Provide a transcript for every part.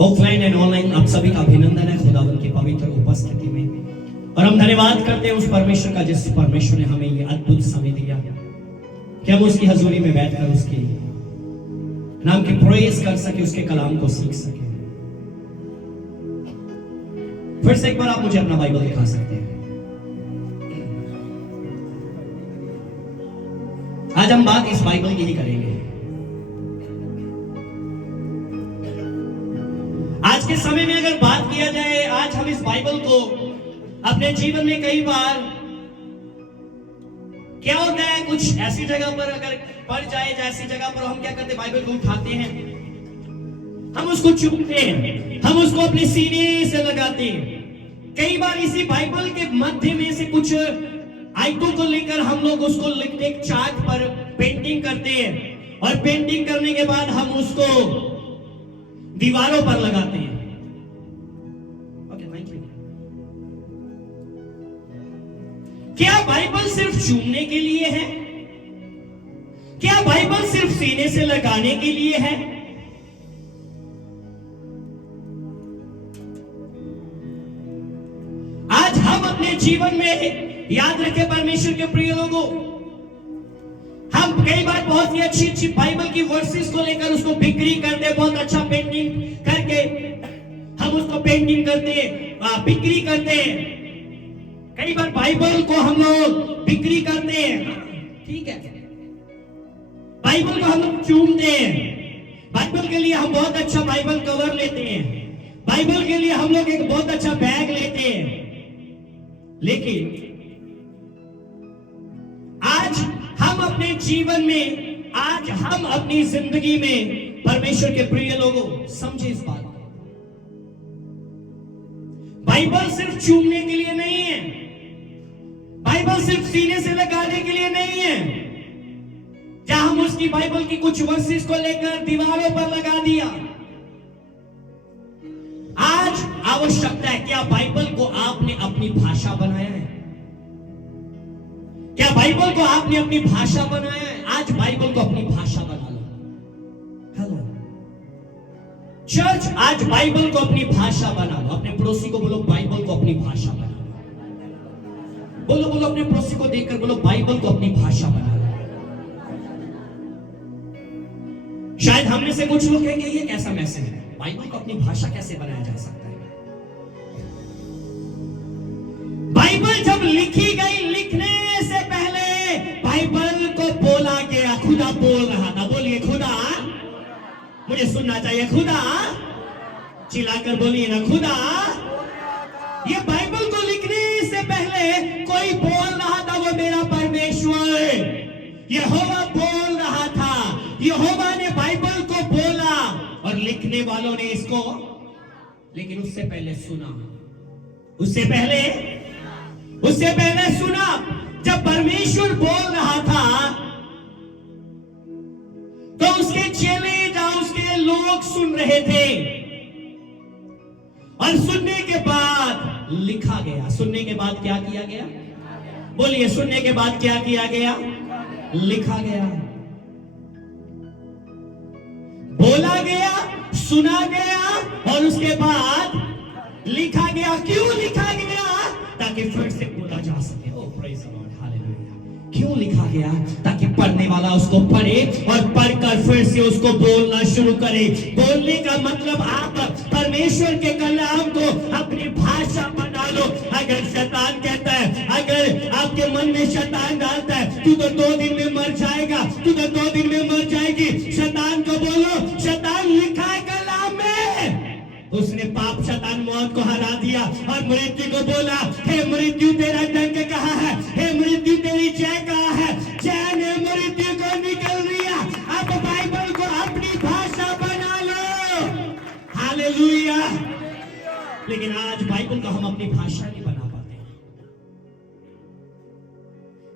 Offline and online आप सभी का अभिनंदन है खुदावन की पवित्र उपस्थिति में। और हम धन्यवाद करते हैं उस परमेश्वर का जिस परमेश्वर ने हमें ये अद्भुत समय दिया कि हम उसकी हजूरी में बैठकर उसके नाम की प्रेज कर सके, उसके कलाम को सीख सके। फिर से एक बार आप मुझे अपना बाइबल दिखा सकते हैं। आज हम बात इस बाइबल की ही करेंगे। आज के समय में अगर बात किया जाए, आज हम इस बाइबल को अपने जीवन में कई बार क्या होता है, कुछ ऐसी जगह पर अगर पढ़ जाए, जैसी जगह पर हम क्या करते, बाइबल को उठाते हैं, हम उसको चूमते हैं, हम उसको अपने सीने से लगाते हैं। कई बार इसी बाइबल के मध्य में से कुछ आयतों को लेकर हम लोग उसको लिखते, एक चार्ट पर पेंटिंग करते हैं और पेंटिंग करने के बाद हम उसको दीवारों पर लगाते हैं। Okay, thank you. क्या बाइबल सिर्फ चूमने के लिए है? क्या बाइबल सिर्फ सीने से लगाने के लिए है? आज हम अपने जीवन में याद रखें परमेश्वर के प्रिय लोगों, हम कई बार बहुत ही अच्छी अच्छी बाइबल की वर्सेस को लेकर उसको बिक्री करते हैं, बहुत अच्छा पेंटिंग करके हम उसको पेंटिंग करते हैं, बिक्री करते हैं। कई बार बाइबल को हम लोग बिक्री करते हैं, ठीक है, बाइबल को हम लोग चूमते हैं, बाइबल के लिए हम बहुत अच्छा बाइबल कवर लेते हैं, बाइबल के लिए हम लोग एक बहुत अच्छा बैग लेते हैं। लेकिन आज हम अपने जीवन में, आज हम अपनी जिंदगी में परमेश्वर के प्रिय लोगों, समझे इस बात को, बाइबल सिर्फ चूमने के लिए नहीं है, बाइबल सिर्फ सीने से लगाने के लिए नहीं है। जहां हम उसकी बाइबल की कुछ वर्सेस को लेकर दीवारों पर लगा दिया, आज आवश्यकता है, क्या बाइबल को आपने अपनी भाषा बनाया है? क्या बाइबल को आपने अपनी भाषा बनाया है? आज बाइबल को अपनी भाषा बना लो। हेलो चर्च, आज बाइबल को अपनी भाषा बना लो। अपने पड़ोसी को बोलो, बाइबल को अपनी भाषा बना लो। बोलो बोलो, अपने पड़ोसी को देखकर बोलो, बाइबल को अपनी भाषा बना लो। शायद हम में से कुछ लोग कहेंगे ये कैसा मैसेज है, बाइबल को अपनी भाषा कैसे बनाया जा सकता है? बाइबल जब लिखी गई, लिखने से पहले बाइबल को बोला गया, खुदा बोल रहा था। बोलिए खुदा, मुझे सुनना चाहिए, खुदा, चिल्लाकर बोलिए ना, खुदा। ये बाइबल को लिखने से पहले कोई बोल रहा था, वो मेरा परमेश्वर यहोवा बोल रहा था। यहोवा ने बाइबल को बोला और लिखने वालों ने इसको, लेकिन उससे पहले सुना, उससे पहले सुना। जब परमेश्वर बोल रहा था तो उसके चेले या उसके लोग सुन रहे थे, और सुनने के बाद लिखा गया। सुनने के बाद क्या किया गया? बोलिए, सुनने के बाद क्या किया गया? लिखा गया। बोला गया, सुना गया और उसके बाद लिखा गया। क्यों लिखा गया? ताकि फिर से बोला जा सके। ओह प्रेज द लॉर्ड, हालेलुया। क्यों लिखा गया? ताकि पढ़ने वाला उसको पढ़े और पढ़कर फिर से उसको बोलना शुरू करे। बोलने का मतलब आप परमेश्वर के कलाम को अपनी भाषा बना लो। अगर शैतान कहता है, अगर आपके मन में शैतान डालता है, तू तो 2 दिन में मर जाएगा, तू तो 2 दिन में मर जाएगी, शैतान को बोलो, शैतान लिखा है कलाम में, उसने पाप शैतान मौत को हरा दिया और मृत्यु को बोला, हे मृत्यु तेरा दंड कहाँ है? हे मृत्यु तेरी जय कहाँ है? जय ने मृत्यु को निकल दिया। अब बाइबल को अपनी भाषा बना लो। हालेलुया। लेकिन आज बाइबल को हम अपनी भाषा नहीं बना पाते।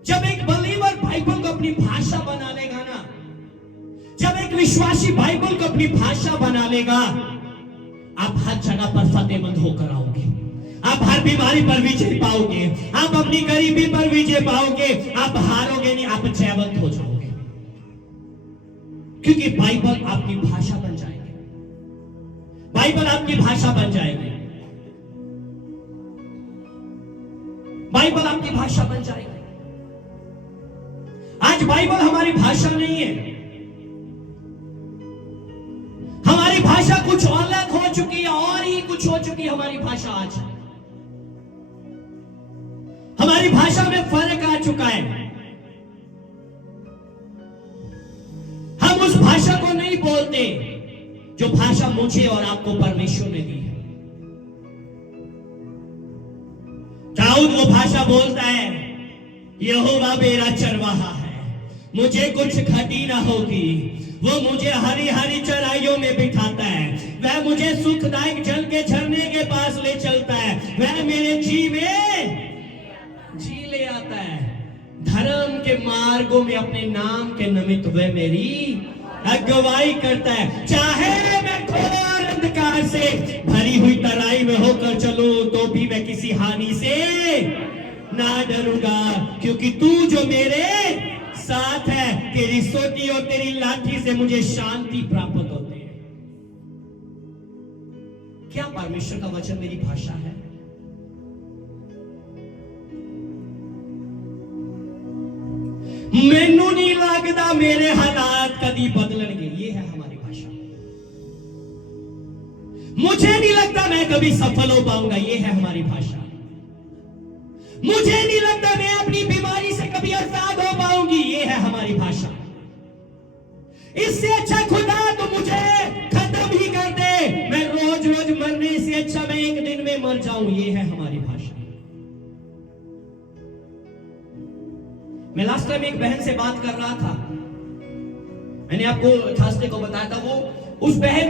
जब एक बलीवर बाइबल को अपनी भाषा बना लेगा ना, जब एक विश्वासी बाइबल को अपनी भाषा बना लेगा, आप हर जगह पर फतेहमंद होकर आओगे, आप हर बीमारी पर विजय पाओगे, आप अपनी गरीबी पर विजय पाओगे, आप हारोगे नहीं, आप जयवंत हो जाओगे, क्योंकि बाइबल आपकी भाषा बन जाएगी। बाइबल आपकी भाषा बन जाएगी। बाइबल आपकी भाषा बन जाएगी। आज बाइबल हमारी भाषा नहीं है, हमारी भाषा कुछ अलग हो चुकी है, और ही कुछ हो चुकी है हमारी भाषा। आज हमारी भाषा में फर्क आ चुका है। हम उस भाषा को नहीं बोलते जो भाषा मुझे और आपको परमेश्वर ने दी है। दाऊद वो भाषा बोलता है, यहोवा मेरा चरवाहा है, मुझे कुछ घटी ना होगी। वो मुझे हरी हरी चराइयों में बिठाता है, वह मुझे सुखदायक जल के झरने के पास ले चलता है, वह मेरे जी ले आता है। धर्म के मार्गों में अपने नाम के निमित्त वह मेरी अगुवाई करता है। चाहे मैं घोर अंधकार से भरी हुई तराई में होकर चलूं, तो भी मैं किसी हानि से ना डरूंगा, क्योंकि तू जो मेरे साथ है, तेरी सोटी और तेरी लाठी से मुझे शांति प्राप्त होती है। क्या परमेश्वर का वचन मेरी भाषा है? मैनू नहीं लगता मेरे हालात कभी बदलणगे, ये है हमारी भाषा। मुझे नहीं लगता मैं कभी सफल हो पाऊंगा, ये है हमारी भाषा। मुझे नहीं लगता मैं अपनी बीमारी से कभी आजाद हो पाऊंगी, ये है हमारी भाषा। इससे अच्छा खुदा तो मुझे खत्म ही कर दे, मैं रोज रोज मरने से अच्छा मैं एक दिन में मर जाऊं, ये है हमारी भाषा। मैं लास्ट टाइम एक बहन से बात कर रहा था, मैंने आपको थर्सडे को बताया था। वो उस बहन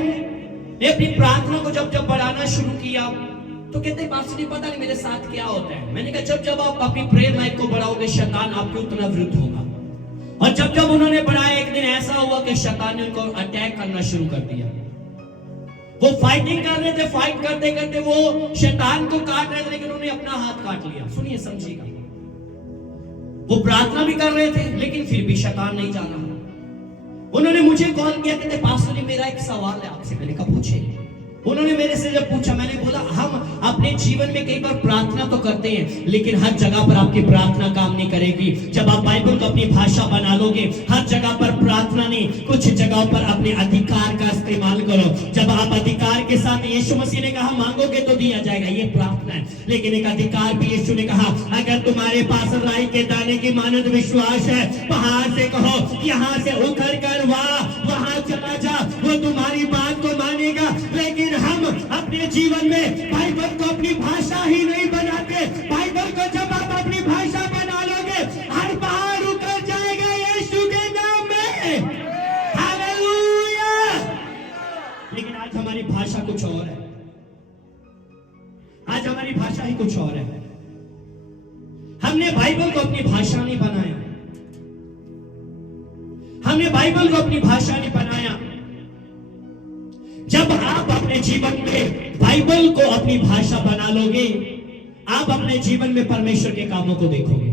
ने अपनी प्रार्थना को जब बढ़ाना शुरू किया तो कहते पास्टर जी पता नहीं मेरे साथ क्या होता है। मैंने कहा जब आप अपनी प्रेयर लाइफ को बढ़ाओगे, शैतान आपके उतना विरुद्ध होगा। और जब उन्होंने बढ़ाया, एक दिन ऐसा हुआ कि शैतान ने उनको अटैक करना शुरू कर दिया। वो फाइटिंग कर रहे थे, फाइट करते करते वो शैतान को काट रहे थे, लेकिन उन्होंने अपना हाथ काट लिया। सुनिए, समझिएगा, वो प्रार्थना भी कर रहे थे लेकिन फिर भी शैतान नहीं जाना। उन्होंने मुझे कॉल किया, कहते पास्टर जी मेरा एक सवाल है आपसे। मैंने कहा पूछे। उन्होंने मेरे से जब पूछा, मैंने बोला हम अपने जीवन में कई बार प्रार्थना तो करते हैं, लेकिन हर जगह पर आपकी प्रार्थना काम नहीं करेगी। जब आप बाइबल को अपनी भाषा बना लोगे, हर जगह पर प्रार्थना नहीं, कुछ जगहों पर अपने अधिकार का इस्तेमाल करो। जब आप अधिकार के साथ, यीशु मसीह ने कहा मांगोगे तो दिया जाएगा, ये प्रार्थना है। लेकिन एक अधिकार भी यीशु ने कहा, अगर तुम्हारे पास राई के दाने की मानद विश्वास है, पहाड़ से कहो यहाँ से उखड़ कर वहां चला जा, वो तुम्हारी बात को मानेगा। लेकिन हम अपने जीवन में बाइबल को अपनी भाषा ही नहीं बनाते। बाइबल को जब आप अपनी भाषा बना लोगे, हर पहाड़ उतर जाएगा यीशु के नाम में। हालेलुया। लेकिन आज हमारी भाषा कुछ और है। आज हमारी भाषा ही कुछ और है। हमने बाइबल को अपनी भाषा नहीं बनाया, हमने बाइबल को अपनी भाषा नहीं बनाया। जब आप अपने जीवन में बाइबल को अपनी भाषा बना लोगे, आप अपने जीवन में परमेश्वर के कामों को देखोगे।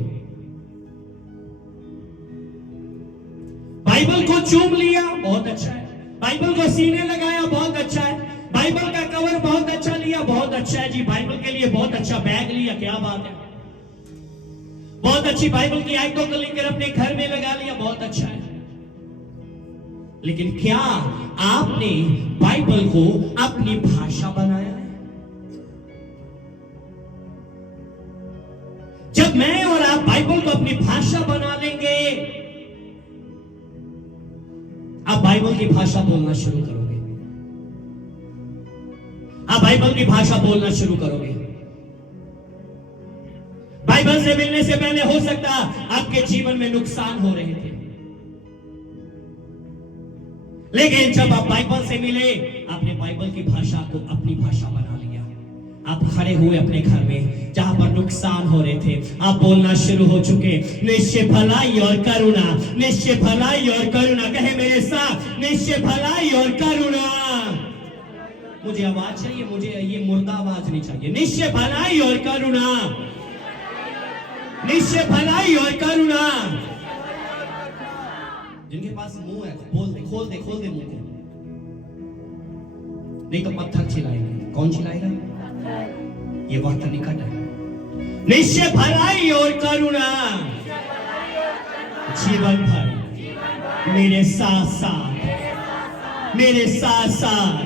बाइबल को चूम लिया, बहुत अच्छा है। बाइबल को सीने लगाया, बहुत अच्छा है। बाइबल का कवर बहुत अच्छा लिया, बहुत अच्छा है जी। बाइबल के लिए बहुत अच्छा बैग लिया, क्या बात है। बहुत अच्छी बाइबल की आयतों को लेकर अपने घर में लगा लिया, बहुत अच्छा है। लेकिन क्या आपने बाइबल को अपनी भाषा बनाया है? जब मैं और आप बाइबल को अपनी भाषा बना लेंगे, आप बाइबल की भाषा बोलना शुरू करोगे। आप बाइबल की भाषा बोलना शुरू करोगे। बाइबल से मिलने से पहले हो सकता आपके जीवन में नुकसान हो रहे थे, लेकिन जब आप बाइबल से मिले, आपने बाइबल की भाषा को अपनी भाषा बना लिया। आप खड़े हुए अपने घर में, जहां पर नुकसान हो रहे थे, आप बोलना शुरू हो चुके, निश्चय भलाई और करुणा, निश्चय भलाई और करुणा। कहे मेरे साथ, निश्चय भलाई और करुणा। मुझे आवाज चाहिए, मुझे ये मुर्दा आवाज नहीं चाहिए। निश्चय भलाई और करुणा, निश्चय भलाई और करुणा। जिनके पास मुंह है, बोल दे, खोल दे मुंह को। नहीं तो पत्थर चिल्लाएंगे। कौन चिल्लाएगा? ये वक्त निकट है। निश्चय भलाई और करुणा जीवन भर मेरे साथ साथ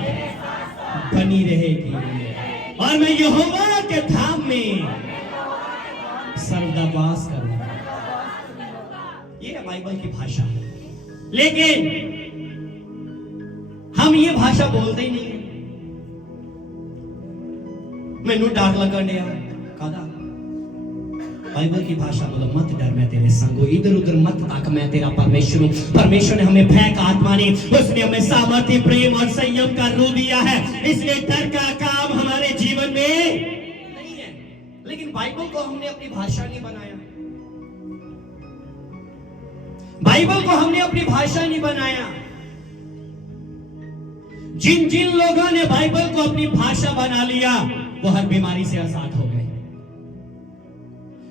बनी रहेगी, और मैं यहोवा के धाम में सर्वदा वास करूंगा। ये है बाइबल की भाषा। लेकिन हम ये भाषा बोलते ही नहीं है। मैनू डर लगन दिया कादा बाइबल की भाषा बोलो, मत डर मैं तेरे संग हूं, इधर उधर मत ताक मैं तेरा परमेश्वर हूं। परमेश्वर ने हमें भय का आत्मा नहीं, उसने हमें सामर्थ्य, प्रेम और संयम का रूप दिया है। इसलिए डर का काम हमारे जीवन में नहीं है। लेकिन बाइबल को हमने अपनी भाषा नहीं बनाया। बाइबल को हमने अपनी भाषा नहीं बनाया। जिन जिन लोगों ने बाइबल को अपनी भाषा बना लिया वो हर बीमारी से आजाद हो गए।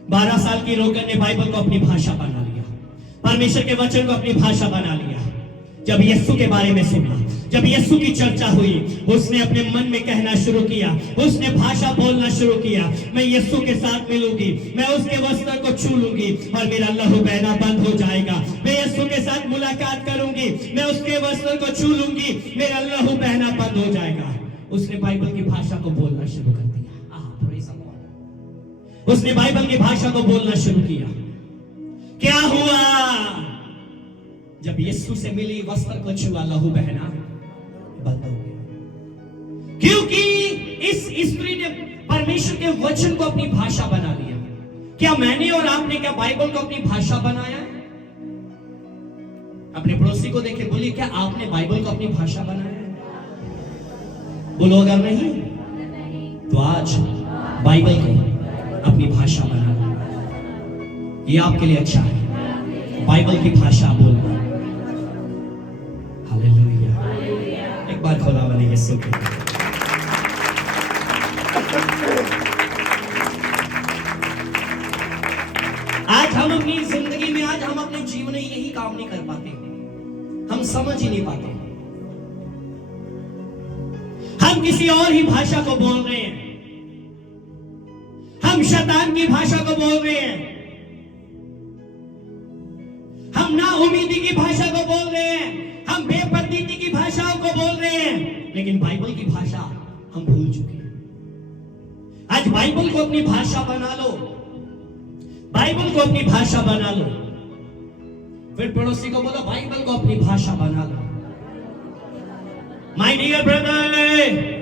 12 साल की रोगन ने बाइबल को अपनी भाषा बना लिया, परमेश्वर के वचन को अपनी भाषा बना लिया। जब यीशु के बारे में सुना, जब यीशु की चर्चा हुई, उसने अपने मन में कहना शुरू किया, उसने भाषा बोलना शुरू किया, मैं यीशु के साथ मिलूंगी, मैं उसके वस्त्र को छू लूंगी और मेरा लहू बहना बंद हो जाएगा। मैं यीशु के साथ मुलाकात करूंगी, मैं उसके वस्त्र को छू लूंगी, मेरा लहू बहना बंद हो जाएगा। उसने बाइबल की भाषा को बोलना शुरू कर दिया। उसने बाइबल की भाषा को बोलना शुरू किया। क्या हुआ? जब यीशु से मिली, वस्त्र को छुआ, लहू बहना बंद हो गया। क्योंकि इस स्त्री ने परमेश्वर के वचन को अपनी भाषा बना लिया। क्या मैंने और आपने क्या बाइबल को अपनी भाषा बनाया? अपने पड़ोसी को देखे बोलिए, क्या आपने बाइबल को अपनी भाषा बनाया? बोलो अगर नहीं तो आज बाइबल को अपनी भाषा बनाना, ये आपके लिए अच्छा है। बाइबल की भाषा बोलना। हालेलुया। एक बार खोला मैंने यीशु के। आज हम अपनी जिंदगी में, आज हम अपने जीवन में यही काम नहीं कर पाते। हम समझ ही नहीं पाते। हम किसी और ही भाषा को बोल रहे हैं। हम शैतान की भाषा को बोल रहे हैं। हम ना उम्मीदी की भाषा को बोल रहे हैं। हम बेपरदीती की भाषाओं को बोल रहे हैं। लेकिन बाइबल की भाषा हम भूल चुके हैं। आज बाइबल को अपनी भाषा बना लो। बाइबल को अपनी भाषा बना लो। फिर पड़ोसी को बोलो, बाइबल को अपनी भाषा बना लो। माय डियर ब्रदर,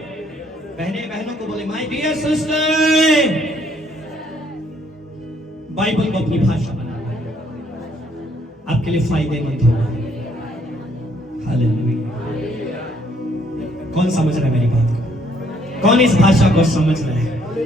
बहनों को बोले, माय डियर सिस्टर, बाइबल को अपनी भाषा बना लो, आपके लिए फायदेमंद होगा। हालेलुया। कौन समझ रहा है मेरी बात को? कौन इस भाषा को समझ रहा है?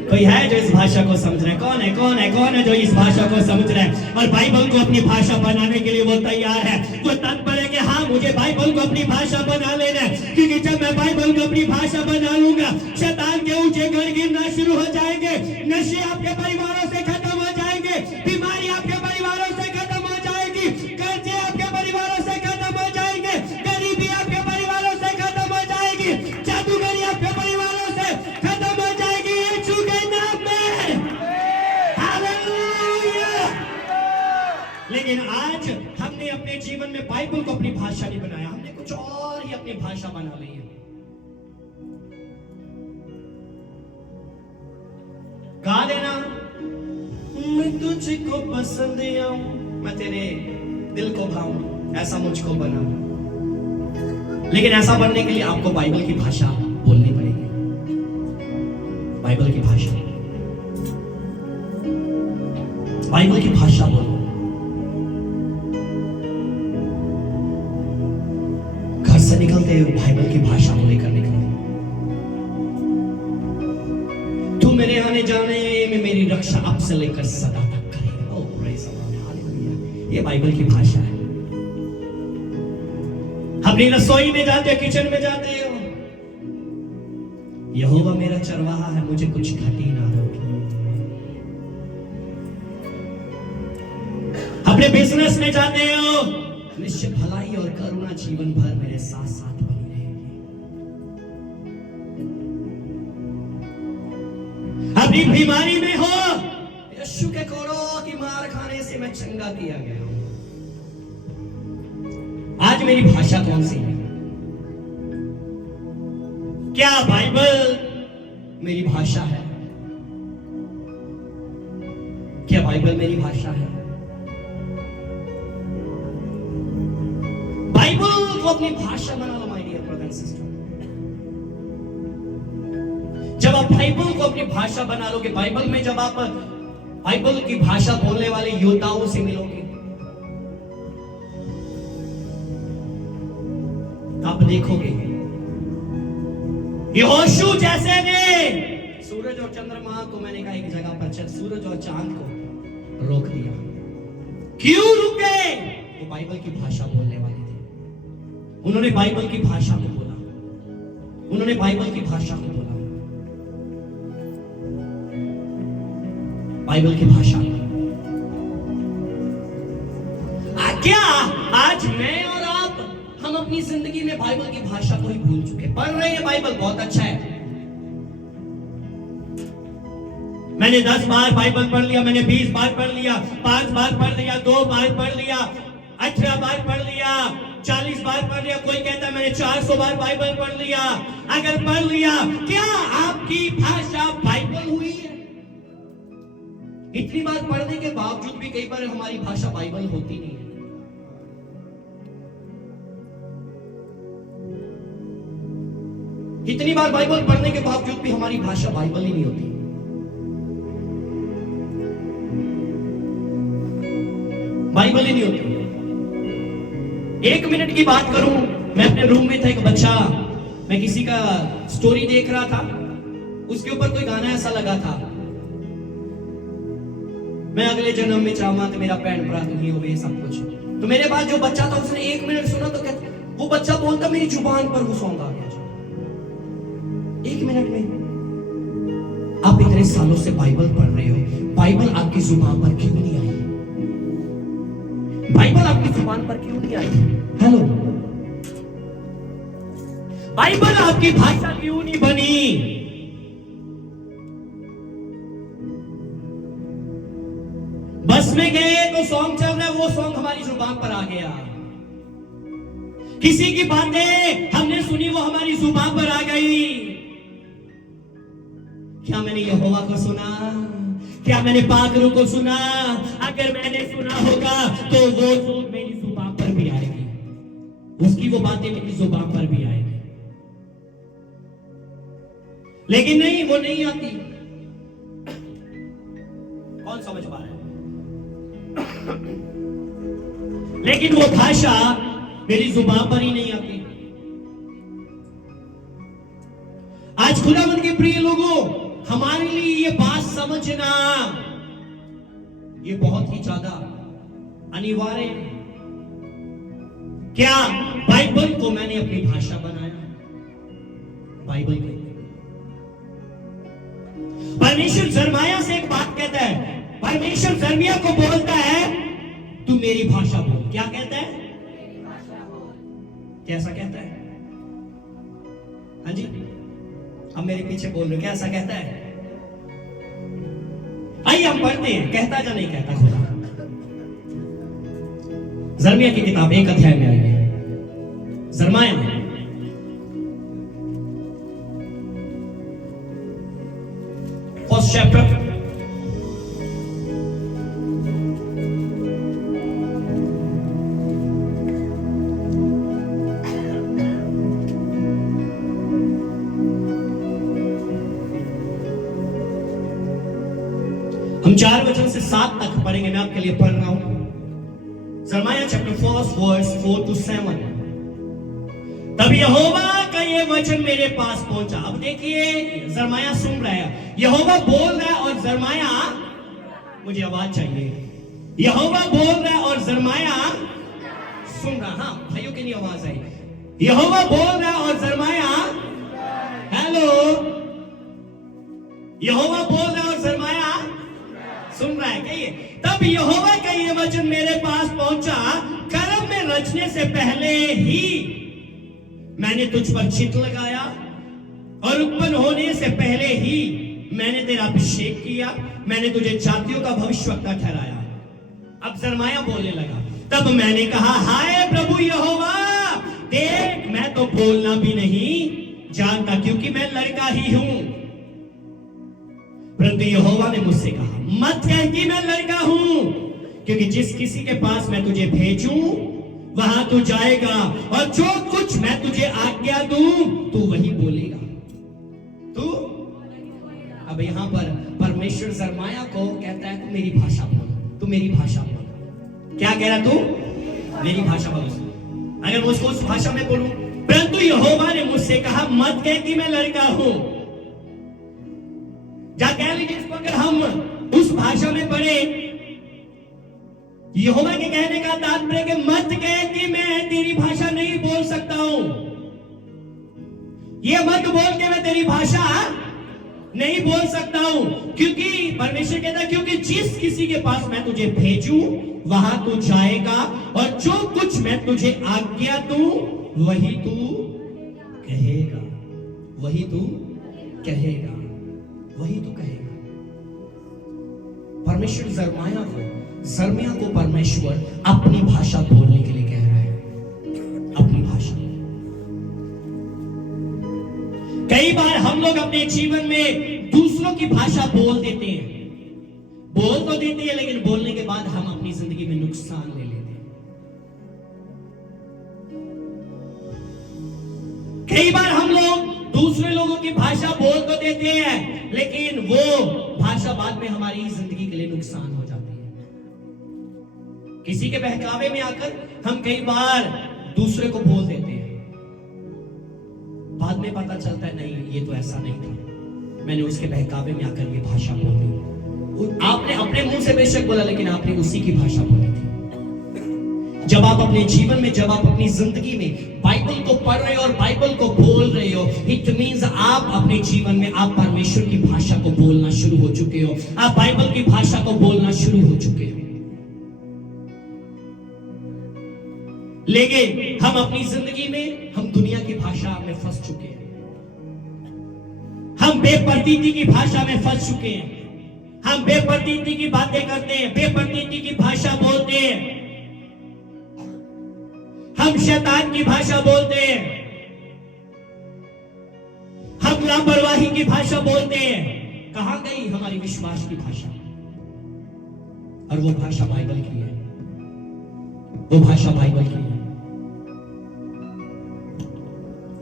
कोई है जो इस भाषा को समझ रहा है? कौन है जो इस भाषा को समझ रहा है और बाइबल को अपनी भाषा बनाने के लिए वो तैयार है? वो तत्पर है कि हाँ, मुझे बाइबल को अपनी भाषा बना लेना है, क्योंकि जब मैं बाइबल को अपनी भाषा बना लूंगा, शैतान के ऊंचे घर गिरना शुरू हो जाएंगे, नशे आपके परिवारों से खत्म हो जाएंगे, बीमारी आपके परिवारों से खत्म हो जाएगी, कर्जे आपके परिवारों से खत्म हो जाएंगे, गरीबी आपके परिवारों से खत्म हो जाएगी, जादूगरी आपके परिवारों से खत्म हो जाएगी, यीशु के नाम में। हालेलुया। लेकिन आज हमने अपने जीवन में बाइबल को अपनी भाषा नहीं बनाया, हमने कुछ और ही अपनी भाषा बना ली है। गा देना, मैं तुझको पसंद आऊं, मैं तेरे दिल को भाऊं, ऐसा मुझको बना। लेकिन ऐसा बनने के लिए आपको बाइबल की भाषा बोलनी पड़ेगी। बाइबल की भाषा, बाइबल की भाषा बोलो। घर से निकलते हुए बाइबल की भाषा बोले कर निकलो। तू मेरे आने जाने में मेरी रक्षा अब से लेकर सदा तक करेगा। ओह प्रेज़ द लॉर्ड, हालेलुया। ये बाइबल की भाषा है। अपनी रसोई में जाते हो, किचन में जाते हो, यहोवा मेरा चरवाहा है, मुझे कुछ घटी ना होगी। अपने बिजनेस में जाते हो, निश्चय भलाई और करुणा जीवन भर मेरे साथ साथ बनी रहेगी। अपनी बीमारी में हो, यीशु के करो कि मार खाने से मैं चंगा किया गया हूं। आज मेरी भाषा कौन सी है? क्या बाइबल मेरी भाषा है? क्या बाइबल मेरी भाषा है? बाइबल को अपनी भाषा बना लो my dear brother and sister. जब आप बाइबल को अपनी भाषा बना लोगे, बाइबल में जब आप बाइबल की भाषा बोलने वाले योद्धाओं से मिलोगे, आप देखोगे यहोशू जैसे ने सूरज और चंद्रमा को, मैंने कहा एक जगह पर सूरज और चांद को रोक दिया। क्यों रुके? वो बाइबल की भाषा बोलने वाले थे। उन्होंने बाइबल की भाषा को बोला, उन्होंने बाइबल की भाषा को बोला, बाइबल की भाषा। क्या आज मैं और आप, हम अपनी जिंदगी में बाइबल की भाषा को ही भूल चुके? पढ़ रहे हैं बाइबल, बहुत अच्छा है, मैंने 10 बार बाइबल पढ़ लिया, मैंने 20 बार पढ़ लिया, 5 बार पढ़ लिया, 2 बार पढ़ लिया, 18 बार पढ़ लिया, 40 बार पढ़ लिया। कोई कहता है मैंने 400 बार बाइबल पढ़ लिया। अगर पढ़ लिया, क्या आपकी भाषा बाइबल हुई है? इतनी बार पढ़ने के बावजूद भी कई बार हमारी भाषा बाइबल होती नहीं है। इतनी बार बाइबल पढ़ने के बावजूद भी हमारी भाषा बाइबल ही नहीं होती। बाइबल ही नहीं होती। 1 मिनट की बात करूं, मैं अपने रूम में था, एक बच्चा, मैं किसी का स्टोरी देख रहा था, उसके ऊपर कोई गाना ऐसा लगा था, मैं अगले जन्म में चाहूंगा तो मेरा पैन भरा नहीं हो, सब कुछ। तो मेरे पास जो बच्चा था उसने 1 मिनट सुना तो कहता, वो बच्चा बोलता मेरी जुबान पर वो सॉन्ग आ गया। 1 मिनट में आप इतने सालों से बाइबल पढ़ रहे हो, बाइबल आपकी जुबान पर क्यों नहीं आई? बाइबल आपकी जुबान पर क्यों नहीं आई? हेलो, बाइबल आपकी भाषा क्यों नहीं बनी? बस में गए तो सॉन्ग चल रहा है, वो सॉन्ग हमारी जुबान पर आ गया। किसी की बातें हमने सुनी, वो हमारी जुबान पर आ गई। क्या मैंने यहोवा को सुना? क्या मैंने पाकरू को सुना? अगर मैंने सुना होगा तो वो मेरी जुबान पर भी आएगी, उसकी वो बातें मेरी जुबान पर भी आएगी। लेकिन नहीं, वो नहीं आती। कौन समझ पा रहा है? लेकिन वो भाषा मेरी जुबान पर ही नहीं आती। आज खुदावंद के प्रिय लोगों, हमारे लिए ये बात समझना ये बहुत ही ज्यादा अनिवार्य है। क्या बाइबल को मैंने अपनी भाषा बनाया? बाइबल को परमेश्वर जरमाया से एक बात कहता है, परमेश्वर जरमिया को बोलता है तू मेरी भाषा बोल। क्या कहता है? कैसा कहता है? हाँ जी, अब मेरे पीछे बोल रहे, क्या ऐसा कहता है? आइए हम पढ़ते हैं, कहता या नहीं कहता खुदा। जरमिया की किताब 1 अध्याय में आइए, जरमाया 1st chapter। हम 4 वचन से 7 तक पढ़ेंगे, मैं आपके लिए पढ़ रहा हूं। जरमाया चैप्टर 4 वर्स 4 to 7। तब यहोवा का ये वचन मेरे पास पहुंचा। अब देखिए, जरमाया सुन रहा है, यहोवा बोल रहा है और जरमाया, मुझे आवाज चाहिए, यहोवा बोल रहा है और जरमाया सुन रहा। हाँ भाइयों के लिए आवाज आई। यहोवा बोल रहा है और जरमाया, हेलो, यहोवा बोल रहा है और जरमाया सुन रहा है। कहिए, तब यहोवा का ये वचन मेरे पास पहुंचा, गर्भ में रचने से पहले ही मैंने तुझ पर चित्त लगाया और उत्पन्न होने से पहले ही मैंने तेरा अभिषेक किया, मैंने तुझे जातियों का भविष्यवक्ता ठहराया। अब जरमाया बोलने लगा, तब मैंने कहा, हाय प्रभु यहोवा, देख मैं तो बोलना भी नहीं जानता, क्योंकि मैं लड़का ही हूं। परंतु यहोवा ने मुझसे कहा, मत कह कि मैं लड़का हूं, क्योंकि जिस किसी के पास मैं तुझे भेजूं वहां तू जाएगा, और जो कुछ मैं तुझे आज्ञा दूं तू वही बोलेगा। तू अब यहां पर परमेश्वर जरमाया को कहता है, तू मेरी भाषा बोल, तू मेरी भाषा बोल। क्या कह रहा तू? मेरी भाषा बोल। अगर मैं उसको उस भाषा में बोलूं, परंतु यहोवा ने मुझसे कहा, मत कह कि मैं लड़का हूं। जा कह लीजिए इसको, अगर हम उस भाषा में पढ़े, यहोवा के कहने का तात्पर्य कि मत कह कि मैं तेरी भाषा नहीं बोल सकता हूं। ये मत बोल के मैं तेरी भाषा नहीं बोल सकता हूं, क्योंकि परमेश्वर कहता है, क्योंकि जिस किसी के पास मैं तुझे भेजूं वहां तू जाएगा, और जो कुछ मैं तुझे आज्ञा दूं वही तू कहेगा, वही तू कहेगा, वही तू कहेगा। परमेश्वर जरमिया को परमेश्वर अपनी भाषा बोलने के लिए कह रहा है, अपनी भाषा। कई बार हम लोग अपने जीवन में दूसरों की भाषा बोल देते हैं, बोल तो देते हैं, लेकिन बोलने के बाद हम अपनी जिंदगी में नुकसान ले लेते हैं। कई बार हम लोग दूसरे लोगों की भाषा बोल तो देते हैं, लेकिन वो भाषा बाद में हमारी जिंदगी के लिए नुकसान हो जाती है। किसी के बहकावे में आकर हम कई बार दूसरे को बोल देते हैं, बाद में पता चलता है नहीं, ये तो ऐसा नहीं था, मैंने उसके बहकावे में आकर ये भाषा बोली। आपने अपने मुंह से बेशक बोला, लेकिन आपने उसी की भाषा बोली थी। जब आप अपने जीवन में, जब आप अपनी जिंदगी में बाइबल को पढ़ रहे हो और बाइबल को बोल रहे हो, इट मींस आप अपने जीवन में आप परमेश्वर की भाषा को बोलना शुरू हो चुके हो, आप बाइबल की भाषा को बोलना शुरू हो चुके हो। लेकिन हम अपनी जिंदगी में, हम दुनिया की भाषा में फंस चुके हैं, हम बेप्रतीति की भाषा में फंस चुके हैं, हम बेप्रतीति की बातें करते हैं, बेप्रतीति की भाषा बोलते हैं, हम शैतान की भाषा बोलते हैं, हम लापरवाही की भाषा बोलते हैं। कहां गई हमारी विश्वास की भाषा? और वो भाषा बाइबल की है, वो भाषा बाइबल की है।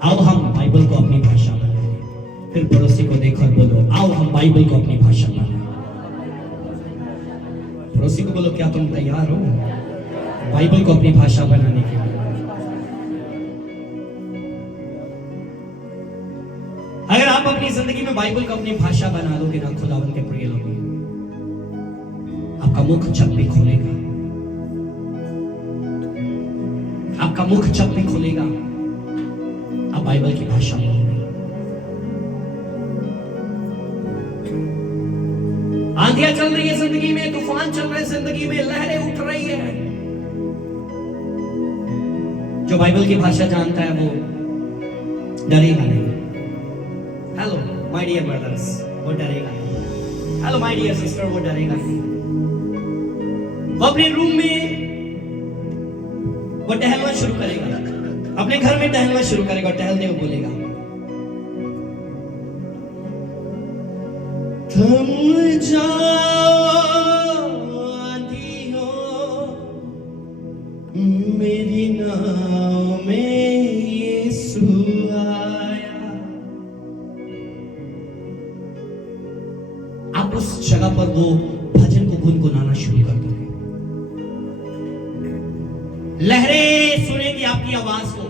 आओ हम बाइबल को अपनी भाषा बनाएं। फिर पड़ोसी को देखो और बोलो, आओ हम बाइबल को अपनी भाषा बनाएं। पड़ोसी को बोलो, क्या तुम तैयार हो बाइबल को अपनी भाषा बनाने के लिए? अगर आप अपनी जिंदगी में बाइबल को अपनी भाषा बना लोगे ना, खुदावंद के प्रिय लोग, आपका मुख जब भी खुलेगा, आपका मुख जब भी खुलेगा, आप बाइबल की भाषा बोलोगे। आंधियां चल रही है जिंदगी में, तूफान चल रहे जिंदगी में, लहरें उठ रही है। जो बाइबल की भाषा जानता है वो डरेगा नहीं। हेलो माय डियर ब्रदर्स, वो डरेगा नहीं। हेलो माय डियर सिस्टर, वो डरेगा नहीं। वो अपने रूम में वो टहलना शुरू करेगा, अपने घर में टहलना शुरू करेगा, टहलते हुए बोलेगा, थम जाओ आंधियों, मेरी नाव में यीशु आया। आप उस जगह पर वो भजन को गुनगुनाना शुरू कर दोगे। लहरें सुनेगी आपकी आवाज को,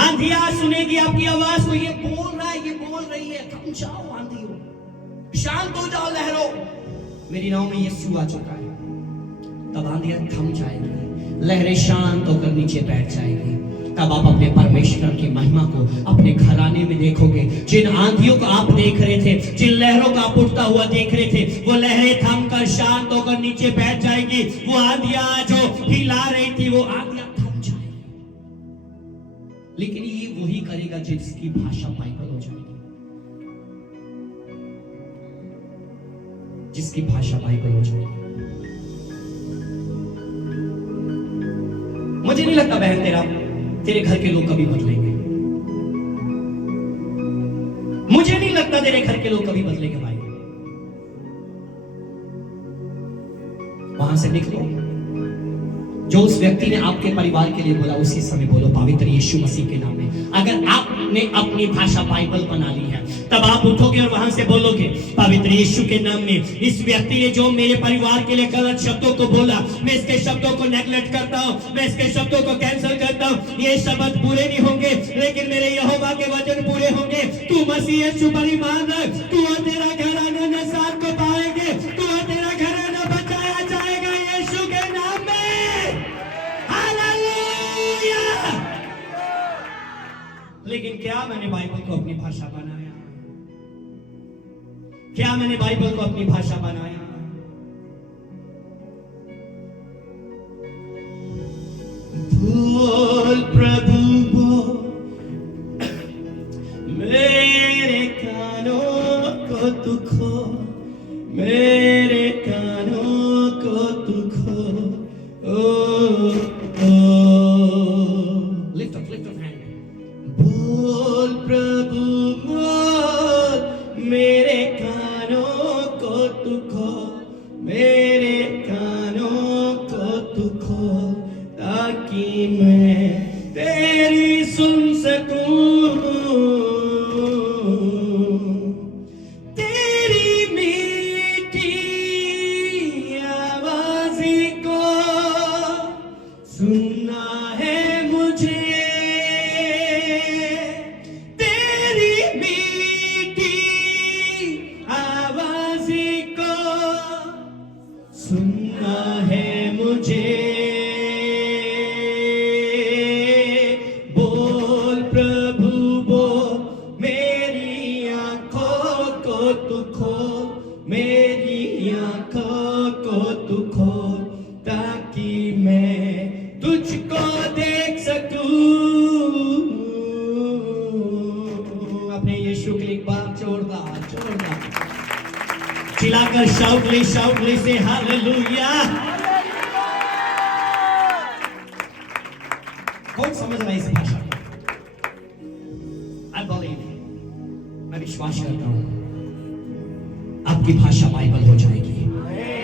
आंधियां सुनेगी आपकी आवाज को। ये बोल रहा है, ये बोल रही है, थम जाओ आंधियों, शांत हो जाओ लहरों, मेरी नाव में यीशु आ चुका है। तब आंधियां थम जाएगी, लहरें शांत होकर नीचे बैठ जाएगी। तब आप अपने परमेश्वर की महिमा को अपने घराने में देखोगे। जिन आंधियों को आप देख रहे थे, जिन लहरों को आप उठता हुआ देख रहे थे, वो लहरें थमकर शांत होकर नीचे बैठ जाएगी। वो आंधियां जो हिला रही थी, वो आंधियां थम जाएगी। लेकिन ये वही करेगा जिसकी भाषा बाइबल हो जाएगी। जिसकी भाषा बाइबल हो जाएगी। मुझे नहीं लगता बहन तेरे घर के लोग कभी बदलेंगे। मुझे नहीं लगता तेरे घर के लोग कभी बदलेंगे भाई। वहां से निकलो, जो उस व्यक्ति ने आपके परिवार के लिए बोला उसी समय बोलो पवित्र यीशु मसीह के नाम में। अगर आपने अपनी भाषा बाइबल बना ली है तब आप उठोगे और वहां से बोलोगे पवित्र यीशु के नाम में, इस व्यक्ति ने जो मेरे परिवार के लिए गलत शब्दों को बोला, मैं इसके शब्दों को नेगलेक्ट करता हूं, मैं इसके शब्दों को कैंसिल करता हूं। ये शब्द पूरे नहीं होंगे लेकिन मेरे यहोवा के वचन पूरे होंगे। तू मसीह यीशु पर ईमान रख, तू और तेरा घराना निजात को पाएंगे, तू और तेरा घराना बचाया जाएगा यीशु के नाम में। हालेलुया। लेकिन क्या मैंने बाइबल को अपनी भाषा बनाया? क्या मैंने बाइबल को अपनी भाषा बनाया? बोल प्रभु बोल, मेरे कानों को तू खोल, मेरे कानों को तू खोल। Lift up hand. बोल प्रभु बोल, मेरे कानों को तू खोल, मेरे कानों को तू खोल, ताकि मैं तेरी सुन सकूं, तेरी मीठी आवाज़ को सुनना है मुझे, तेरी मीठी आवाज़ को सुनना है मुझे। बोल प्रभु बोल, मेरी आंखों को तू खोल, मेरी आंखों को तू खोल, ताकि मैं तुझको देख सकूं। अपने यीशु के लिए एक बार जोरदार चिल्लाकर शाउटली से हालेलुया। कौन समझ रहा है इस भाषा को? I believe, मैं विश्वास करता हूं आपकी भाषा बाइबल हो जाएगी।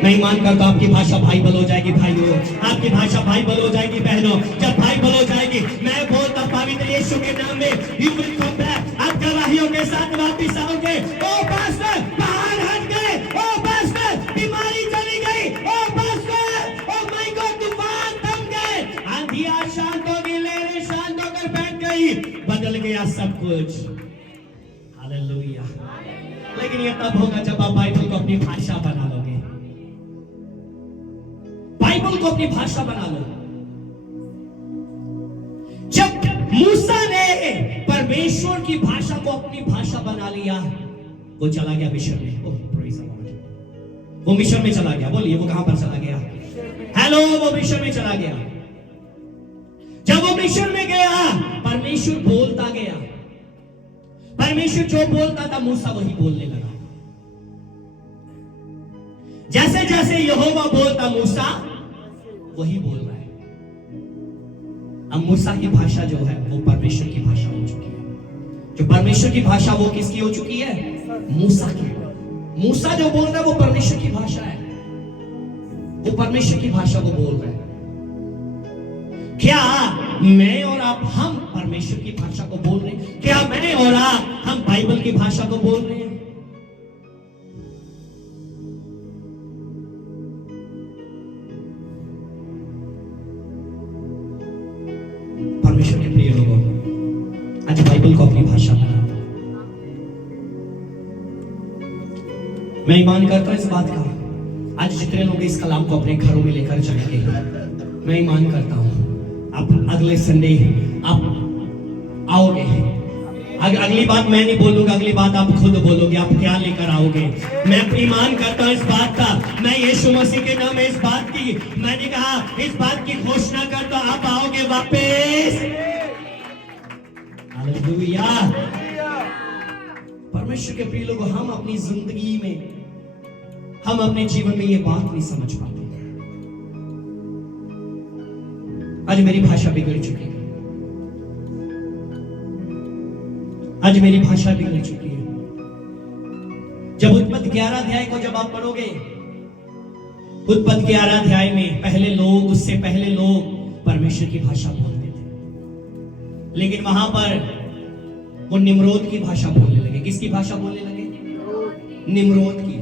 मैं ईमान करता हूं आपकी भाषा बाइबल हो जाएगी भाइयों, आपकी भाषा बाइबल हो जाएगी बहनों। जब बाइबल हो जाएगी, मैं बोलता पवित्र यीशु के नाम में, यू विल कम बैक। आप गवाहियों के साथ वापस आओगे। ओ पास्टर बाहर हट गए, ओ पास्टर बीमारी चली गई, ओ पास्टर ओ माय गॉड तूफान थम गए, आंधियां शांत हो गई, लहरें शांत होकर बैठ गई, बदल गया सब कुछ। हालेलुया। लेकिन ये तब होगा जब आप बाइबल को अपनी भाषा बना लोगे। बाइबल को अपनी भाषा बना लो। जब मूसा ने परमेश्वर की भाषा को अपनी भाषा बना लिया, वो चला गया मिस्र में। ओह प्रेज़ द लॉर्ड। वो मिस्र में चला गया। बोलिए वो कहां पर चला गया? हेलो, वो मिस्र में चला गया। जब वो मिस्र में गया, परमेश्वर बोलता गया। परमेश्वर जो बोलता था मूसा वही बोलने लगा। जैसे जैसे यहोवा बोलता मूसा वही बोल रहा है। अब मूसा की भाषा जो है वो परमेश्वर की भाषा हो चुकी है। जो परमेश्वर की भाषा वो किसकी हो चुकी है? मूसा की। मूसा जो बोल रहा है वो परमेश्वर की भाषा है। वो परमेश्वर की भाषा को बोल रहा है। क्या मैं और आप हम परमेश्वर की भाषा को बोल रहे हैं? क्या मैं और आप हम बाइबल की भाषा को बोल रहे हैं? परमेश्वर के प्रिय लोगों, आज बाइबल को अपनी भाषा बना। मैं ईमान करता हूं इस बात का, आज जितने लोग इस कलाम को अपने घरों में लेकर जाएंगे, मैं ईमान करता हूं आप अगले संडे आप आओगे। अगली बात मैं नहीं बोलूंगा, अगली बात आप खुद बोलोगे। आप क्या लेकर आओगे? मैं ईमान करता हूं इस बात का। मैं यीशु मसीह के नाम में इस बात की, मैंने कहा इस बात की घोषणा करता हूं, आप आओगे वापस। हालेलुया। परमेश्वर के प्रिय लोगों, हम अपनी जिंदगी में हम अपने जीवन में ये बात नहीं समझ पाते। आज मेरी भाषा बिगड़ चुकी है, आज मेरी भाषा बिगड़ चुकी है। जब उत्पत्ति 11 अध्याय को जब आप पढ़ोगे, उत्पत्ति 11 अध्याय में उससे पहले लोग परमेश्वर की भाषा बोलते थे, लेकिन वहां पर वो निम्रोद की भाषा बोलने लगे। किसकी भाषा बोलने लगे? निम्रोद की।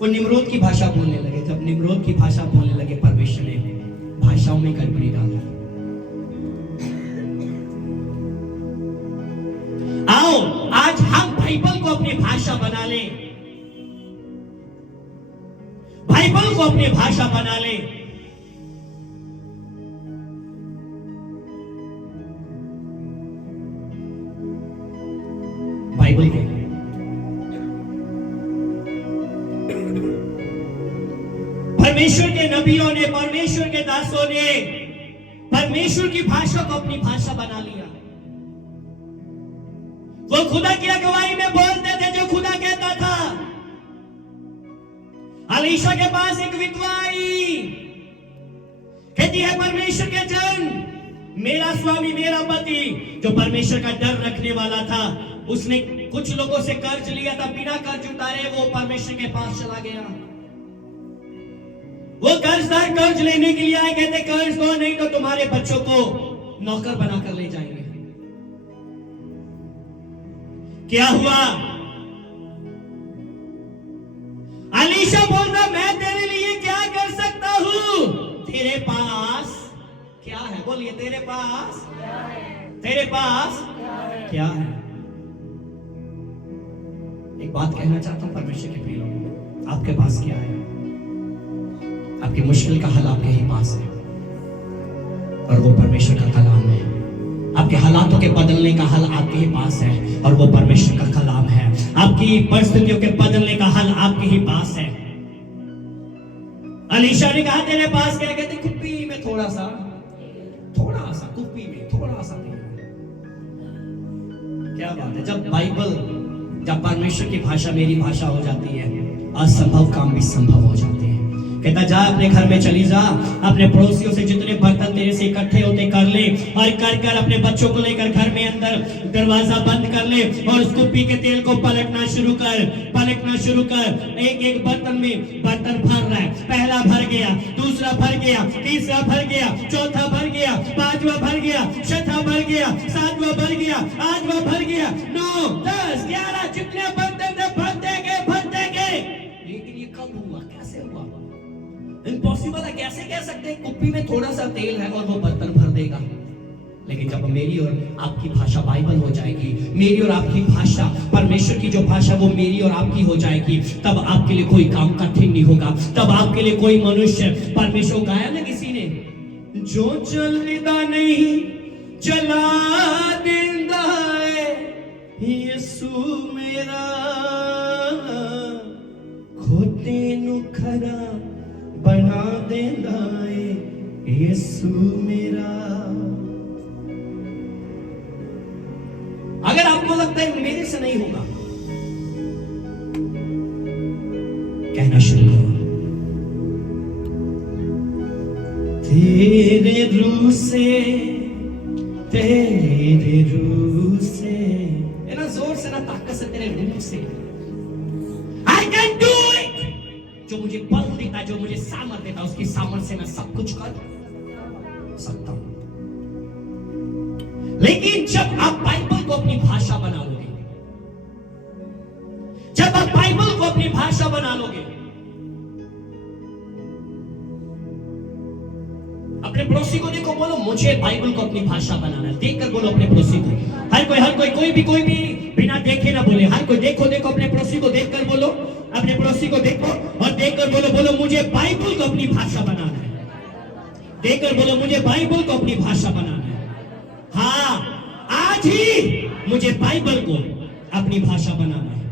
वो निम्रोद की भाषा बोलने लगे। जब निम्रोद की भाषा बोलने लगे, परमेश्वर ने भाषाओं में गड़बड़ी डाल दी। आओ आज हम बाइबल को अपनी भाषा बना लें, बाइबल को अपनी भाषा बना लें। बाइबल को परमेश्वर के नबियों ने, परमेश्वर के दासों ने परमेश्वर की भाषा को अपनी भाषा बना लिया। वो खुदा की अगुवाई में बोलते थे जो खुदा कहता था। अलीशा के पास एक विधवा आई, कहती है परमेश्वर के जन, मेरा स्वामी, मेरा पति जो परमेश्वर का डर रखने वाला था, उसने कुछ लोगों से कर्ज लिया था, बिना कर्ज उतारे वो परमेश्वर के पास चला गया। वो कर्जदार कर्ज लेने के लिए आए, कहते कर्ज दो नहीं तो तुम्हारे बच्चों को नौकर बनाकर ले जाएंगे। क्या हुआ? अलीशा बोलता, मैं तेरे लिए क्या कर सकता हूं? तेरे पास क्या है? बोलिए, तेरे पास तेरे पास क्या है? एक बात कहना चाहता हूं परमेश्वर के प्रिय लोगों, आपके पास क्या है? आपकी मुश्किल का हल आपके ही पास है, और वो परमेश्वर का कलाम है। आपके हालातों के बदलने का हल आपके ही पास है, और वो परमेश्वर का कलाम है। आपकी परिस्थितियों के बदलने का हल आपके ही पास है। अलीशा ने कहा तेरे पास क्या? कहते कुप्पी में थोड़ा सा कुप्पी में थोड़ा सा। क्या बात है! जब परमेश्वर की भाषा मेरी भाषा हो जाती है, असंभव काम भी संभव हो जाते हैं। कहता जा अपने घर में चली जा, अपने पड़ोसियों से जितने बर्तन तेरे से इकट्ठे होते कर ले, और कर अपने बच्चों को लेकर घर में अंदर दरवाजा बंद कर ले, और उस कुप्पी के तेल को पलटना शुरू कर। एक एक बर्तन में बर्तन भर रहा है। पहला भर गया, दूसरा भर गया, तीसरा भर गया, चौथा भर गया, पांचवा भर गया, छठा भर गया, सातवां भर गया, आठवां भर गया, 9, 10, 11 जितने बर्तन थे भरते गए। लेकिन ये कब हुआ? कैसे हुआ? इम्पॉसिबल है। कैसे कह सकते हैं कुप्पी में थोड़ा सा तेल है और वो बर्तन भर देगा? लेकिन जब मेरी और आपकी भाषा बाइबल हो जाएगी, मेरी और आपकी भाषा, परमेश्वर की जो भाषा वो मेरी और आपकी हो जाएगी, तब आपके लिए कोई काम कठिन नहीं होगा। तब आपके लिए कोई मनुष्य, परमेश्वर गाया ना किसी ने, जो चलदा नहीं चला देंदा है यीशु मेरा, खोटे नु खरा बना देंदा है यीशु मेरा। अगर आपको लगता है मेरे से नहीं होगा, कहना शुरू करो, तेरे रूह से, ना जोर से ना ताकत से, तेरे रूह से I can do it। जो मुझे बल देता, जो मुझे सामर्थ देता, उसकी सामर्थ से मैं सब कुछ कर सकता हूं। लेकिन जब आप बाइबल को अपनी भाषा बना लोगे, जब आप बाइबल को अपनी भाषा बना लोगे, अपने पड़ोसी को देखो, बोलो मुझे बाइबल को अपनी भाषा बनाना है। देखकर बोलो अपने पड़ोसी को, हर कोई कोई भी बिना देखे ना बोले, हर कोई देखो अपने पड़ोसी को देखकर बोलो, अपने पड़ोसी को देखो और देखकर बोलो मुझे बाइबल को अपनी भाषा बनाना है। देखकर बोलो मुझे बाइबल को अपनी भाषा बनाना है। हाँ, आज ही मुझे बाइबल को अपनी भाषा बनाना है।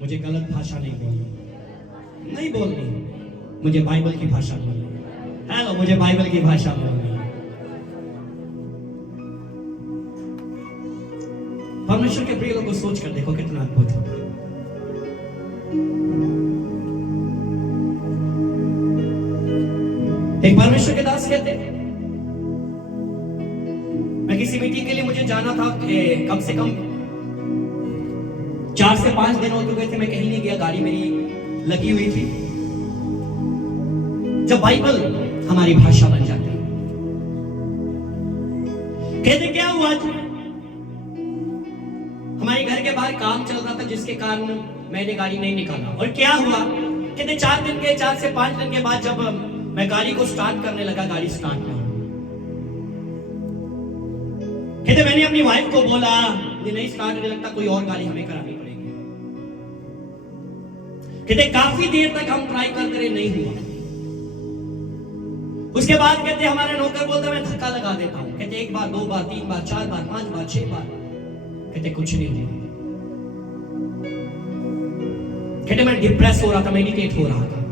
मुझे गलत भाषा नहीं बोलनी, मुझे बाइबल की भाषा बोलनी। हेलो, मुझे बाइबल की भाषा बोलनी। परमेश्वर के प्रिय लोगों को सोच कर देखो कितना अद्भुत होगा। एक परमेश्वर के दास कहते हैं, मैं किसी मीटिंग के लिए मुझे जाना था, कम से कम 4 से 5 दिन हो चुके थे, मैं कहीं नहीं गया, गाड़ी मेरी लगी हुई थी। जब बाइबल हमारी भाषा बन जाती है, कहते क्या हुआ, हमारे घर के बाहर काम चल रहा था जिसके कारण मैंने गाड़ी नहीं निकाला। और क्या हुआ, कहते 4 से 5 दिन के बाद जब मैं गाड़ी को स्टार्ट करने लगा, गाड़ी स्टार्ट नहीं। कहते मैंने अपनी वाइफ को बोला, ये नहीं स्टार्ट नहीं लगता, कोई और गाड़ी हमें करानी पड़ेगी। कहते काफी देर तक हम ट्राई करते रहे, नहीं हुआ। उसके बाद कहते हमारा नौकर बोलता मैं धक्का लगा देता हूं। कहते 1 बार 2 बार 3 बार 4 बार 5 बार 6 बार, कहते कुछ नहीं हुआ। कहते मैं डिप्रेस हो रहा था, मेडिटेट हो रहा था।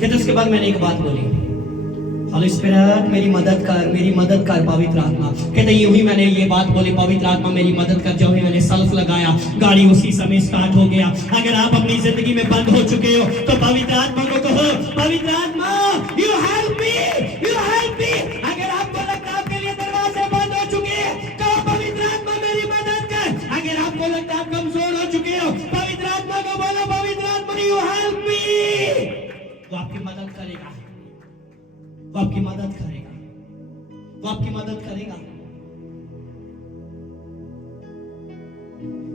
कहते उसके बाद मैंने एक बात बोली, होली स्पिरिट मेरी मदद कर पवित्र आत्मा। कहते यूं ही मैंने ये बात बोली, पवित्र आत्मा मेरी मदद कर। जब ही मैंने सेल्फ लगाया, गाड़ी उसी समय स्टार्ट हो गया। अगर आप अपनी जिंदगी में बंद हो चुके हो तो पवित्र आत्मा को कहो, पवित्र आत्मा you help me, you help me. अगर आपको लगता है आपके लिए दरवाजे बंद हो चुके हैं, कहो पवित्र आत्मा मेरी मदद कर। अगर आपको लगता है आप कमजोर हो चुके हो, पवित्र आत्मा को बोलो, पवित्र आत्मा यू हेल्प मी। वो आपकी मदद करेगा, वो आपकी मदद करेगा, वो आपकी मदद करेगा।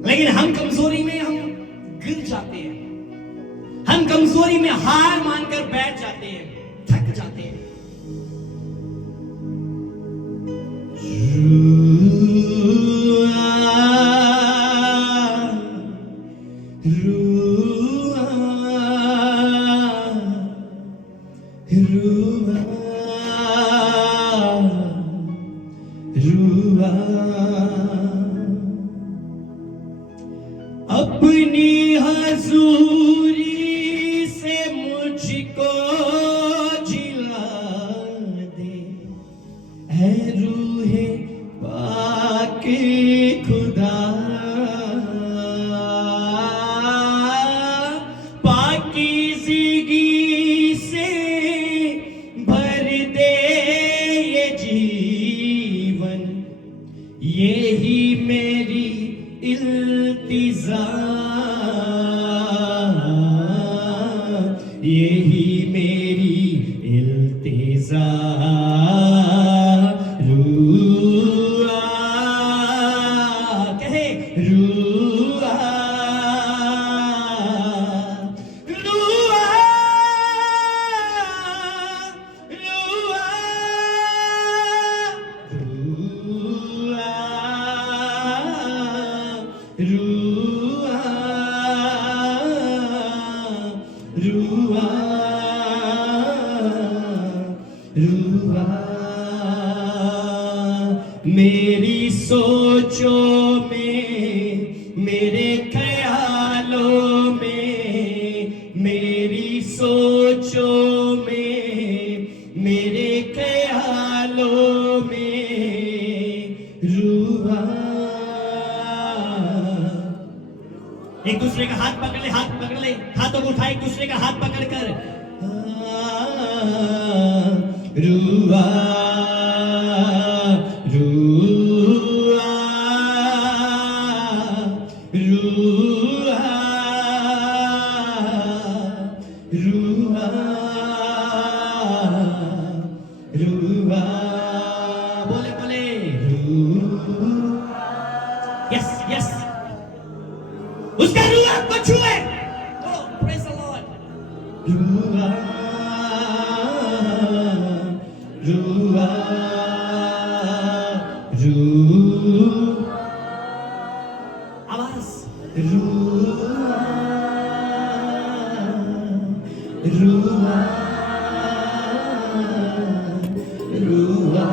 लेकिन हम कमजोरी में हम गिर जाते हैं, हम कमजोरी में हार मानकर बैठ जाते हैं, थक जाते हैं। अपनी हजूरी से मुझको जिला दे, ऐ रूहे पाके खुदा। पाकीज़गी से भर दे ये जीवन, यही मेरी इल्तिजा, यही मेरी इल्तिजा। रूआ कहे, रूआ रूआ रूआ रूआ रूआ रूआ। मेरी सोचों में, मेरे ख्यालों में, मेरी सोचों में, मेरे ख्यालों में रूआ। एक दूसरे का हाथ पकड़ ले, हाथ पकड़ ले, हाथों को उठाए, एक दूसरे का हाथ पकड़ कर रूआ रूआ रूआ रूआ रूआ। बोले बोले यस यस, उसका रूह आपको छुए। Oh, praise the Lord. रूआ रूआ रूआ, आवाज रूआ रूआ रूआ।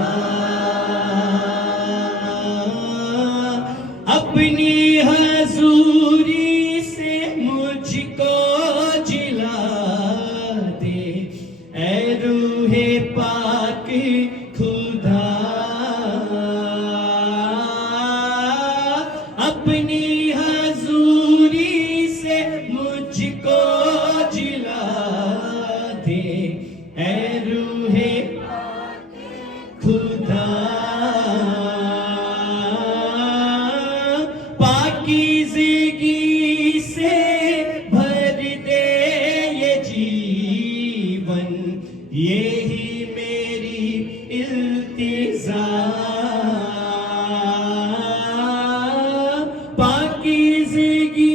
अपनी हजूरी से मुझको जिला दे, ऐ रूहे पाक खुदा। अपनी हजूरी से पाकीज़गी से भर दे ये जीवन, यही मेरी इल्तिजा। पाकीज़गी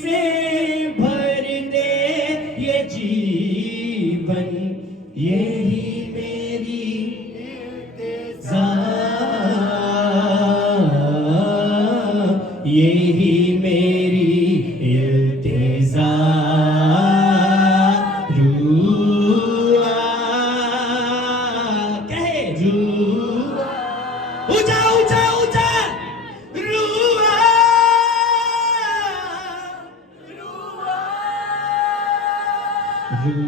से भर दे ये जीवन, यही मेरी इल्तिजा, यही मेरी इल्तिजा। रुआ कहे रुआ, ऊंचा ऊंचा ऊंचा, रुआ रुआ रुआ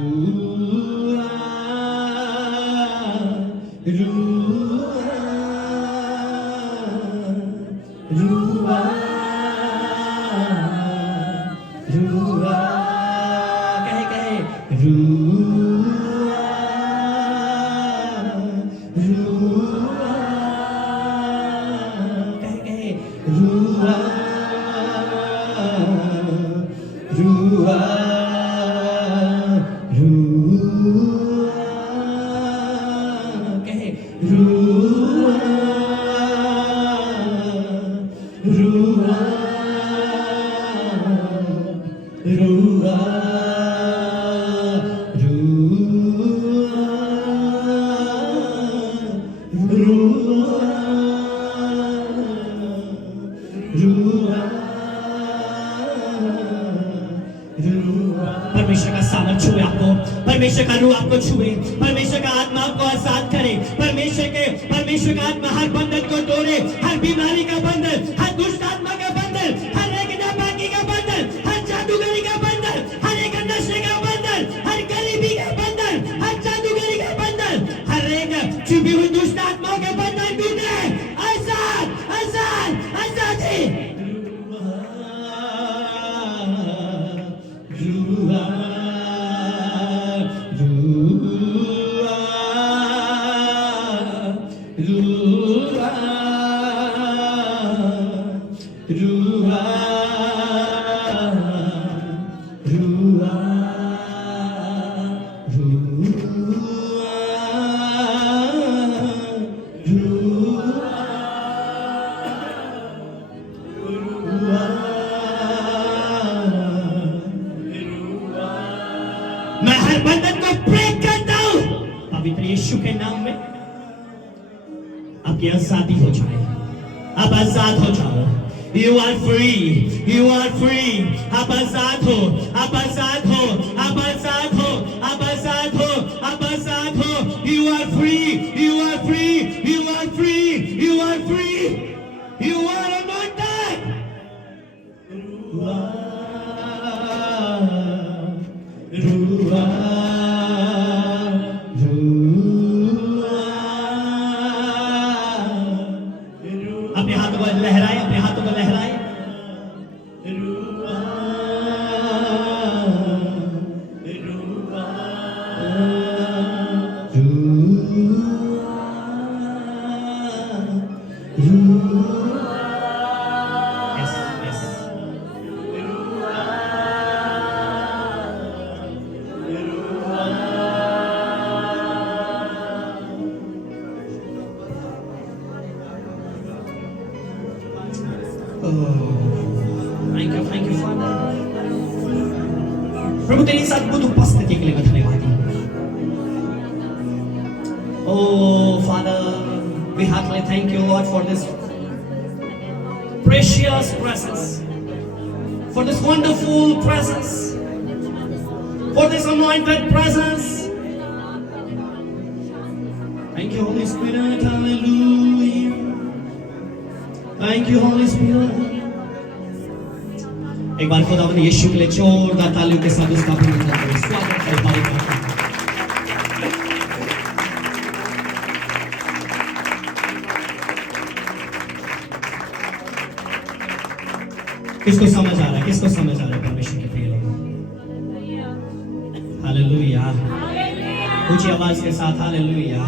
रुआ रुआ, कहे कहे रुआ रुआ, कहे कहे रुआ रुआ रुआ, कहे रुआ रुआ रुआ परमेश्वर का सामर्थ छुए आपको, परमेश्वर का रूह आपको छुए, परमेश्वर का आत्मा आपको आजाद करे, परमेश्वर का आत्मा हर बंधन को तोड़े, हर बीमारी का बंधन, हर दुष्ट आत्मा का बंधन, हर एक नापाकी का बंधन, हर जादूगरी का बंधन, हर एक नशे का बंधन, हर गरीबी का बंधन, हर जादूगरी का बंधन, हर एक छुपी हुई दुष्ट आत्माओं के बंधन टूटे। आजाद आजाद आजादी। रुआ रुआ रुआ रुआ मैं हर बंधन को ब्रेक करता हूं पवित्र यीशु के नाम में। आपकी आजादी हो जाए, आप आजाद हो जाओ। You are free, you are free। आप आजाद हो, आप आजाद हो, आप आजाद हो, आप आजाद हो, आप आजाद हो। You are free, you are free, you are free, you are free, you are anointed। रुआ रुआ अपने हाथों को लहराए, अपने हाथों को लहराए। रुआ रुआ रुआ, yes yes. Thank you, Father। प्रभु तेरी इस अद्भुत उपस्थिति के लिए मैं धन्यवाद हूँ। Oh Father, we heartily thank you Lord for this precious presence, for this wonderful presence, for this anointed presence. Thank you Holy Spirit, hallelujah। Thank you Holy Spirit। एक बार खुदावंद यीशु के लिए जोरदार तालियों के साथ उसका स्वागत करें पवित्र। किसको समझ आ रहा है, किसको समझ आ रहा है परमेश्वर के प्रिय लोगों? हालेलुया। ऊंची आवाज के साथ हालेलुया।